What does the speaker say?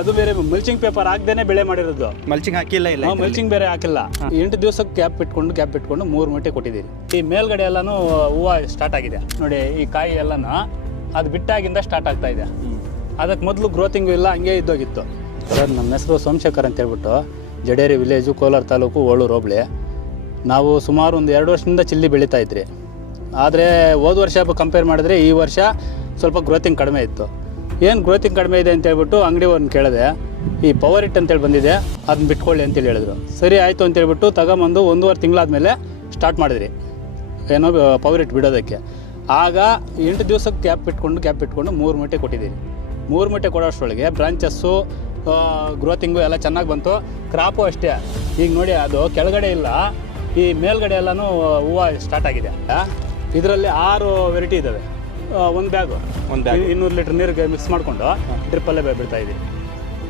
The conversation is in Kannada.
ಅದು ಬೇರೆ ಮಲ್ಚಿಂಗ್ ಪೇಪರ್ ಹಾಕ್ದೇನೆ ಬೆಳೆ ಮಾಡಿರೋದು. ಮಲ್ಚಿಂಗ್ ಹಾಕಿಲ್ಲ ಇಲ್ಲ ಮಲ್ಚಿಂಗ್ ಬೇರೆ ಹಾಕಿಲ್ಲ. 8 ದಿವಸಕ್ಕೆ ಗ್ಯಾಪ್ ಇಟ್ಕೊಂಡು 3 ಮೂಟೆ ಕೊಟ್ಟಿದ್ದೀನಿ. ಈ ಮೇಲ್ಗಡೆ ಎಲ್ಲಾನು ಹೂವು ಸ್ಟಾರ್ಟ್ ಆಗಿದೆ ನೋಡಿ. ಈ ಕಾಯಿ ಎಲ್ಲಾನು ಅದು ಬಿಟ್ಟಾಗಿಂದ ಸ್ಟಾರ್ಟ್ ಆಗ್ತಾ ಇದೆ. ಅದಕ್ಕೆ ಮೊದಲು ಗ್ರೋತಿಂಗು ಇಲ್ಲ, ಹಂಗೆ ಇದ್ದೋಗಿತ್ತು. ಸರ್ ನಮ್ಮ ಹೆಸರು ಸೋಮಶೇಖರ್ ಅಂತ ಹೇಳ್ಬಿಟ್ಟು, ಜಡೇರಿ ವಿಲೇಜು, ಕೋಲಾರ ತಾಲೂಕು, ಓಳೂರು ಹೋಬಳಿ. ನಾವು ಸುಮಾರು ಒಂದು 2 ವರ್ಷದಿಂದ ಚಿಲ್ಲಿ ಬೆಳೀತಾ ಇದ್ರಿ. ಆದರೆ ಹೋದ ವರ್ಷ ಕಂಪೇರ್ ಮಾಡಿದ್ರೆ ಈ ವರ್ಷ ಸ್ವಲ್ಪ ಗ್ರೋತಿಂಗ್ ಕಡಿಮೆ ಇತ್ತು. ಏನು ಗ್ರೋತಿಂಗ್ ಕಡಿಮೆ ಇದೆ ಅಂತ ಹೇಳ್ಬಿಟ್ಟು ಅಂಗಡಿಯವ್ರನ್ನ ಕೇಳಿದೆ. ಈ ಪವರ್ ಹಿಟ್ ಅಂತೇಳಿ ಬಂದಿದೆ, ಅದನ್ನ ಬಿಟ್ಕೊಳ್ಳಿ ಅಂತೇಳಿ ಹೇಳಿದ್ರು. ಸರಿ ಆಯಿತು ಅಂತೇಳ್ಬಿಟ್ಟು ತಗೊಂಬಂದು 1.5 ತಿಂಗಳಾದಮೇಲೆ ಸ್ಟಾರ್ಟ್ ಮಾಡಿದ್ರಿ ಏನೋ ಪವರ್ ಹಿಟ್ ಬಿಡೋದಕ್ಕೆ. ಆಗ 8 ದಿವಸಕ್ಕೆ ಗ್ಯಾಪ್ ಇಟ್ಕೊಂಡು 3 ಮೂಟೆ ಕೊಟ್ಟಿದ್ದೀನಿ. 3 ಮೂಟೆ ಕೊಡೋಷ್ಟರೊಳಗೆ ಬ್ರಾಂಚಸ್ಸು, ಗ್ರೋತಿಂಗು ಎಲ್ಲ ಚೆನ್ನಾಗಿ ಬಂತು. ಕ್ರಾಪು ಅಷ್ಟೇ. ಈಗ ನೋಡಿ ಅದು ಕೆಳಗಡೆ ಇಲ್ಲ, ಈ ಮೇಲ್ಗಡೆ ಎಲ್ಲನೂ ಹೂವು ಸ್ಟಾರ್ಟ್ ಆಗಿದೆ. ಇದರಲ್ಲಿ 6 ವೆರೈಟಿ ಇದ್ದಾವೆ. ಒಂದು ಬ್ಯಾಗು 200 ಲೀಟ್ರ್ ನೀರಿಗೆ ಮಿಕ್ಸ್ ಮಾಡಿಕೊಂಡು ಡ್ರಿಪ್ಪಲ್ಲೇ ಬಿಡ್ತಾ ಇದ್ದೀವಿ.